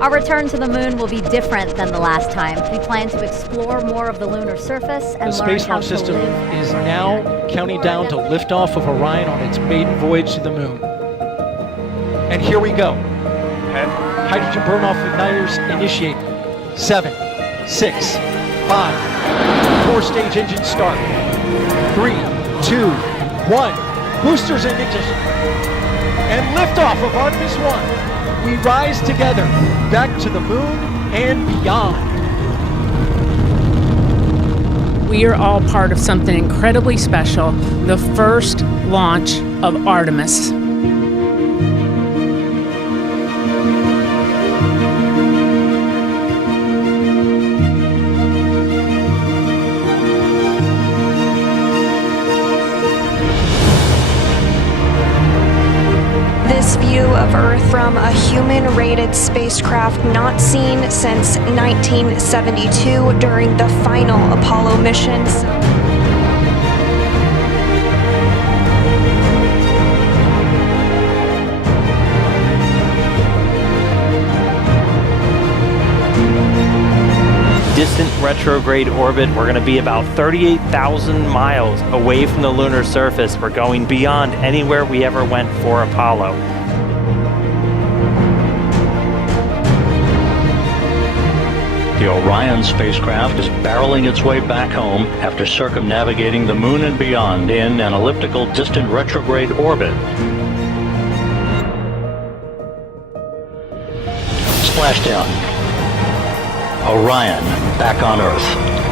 Our return to the moon will be different than the last time. We plan to explore more of the lunar surface and the learn Space how Launch to System live. is now counting down to liftoff of Orion on its maiden voyage to the moon. And here we go. 10. Hydrogen burn-off igniters initiate. 7, 6, 5. 4-stage engine start. 3, 2, 1. Boosters in ignition. And liftoff of Artemis I. We rise together back to the moon and beyond. We are all part of something incredibly special, the first launch of Artemis. This view of Earth from a human-rated spacecraft not seen since 1972 during the final Apollo missions. Distant retrograde orbit. We're going to be about 38,000 miles away from the lunar surface. We're going beyond anywhere we ever went for Apollo. The Orion spacecraft is barreling its way back home after circumnavigating the moon and beyond in an elliptical distant retrograde orbit. Splashdown. Orion back on Earth.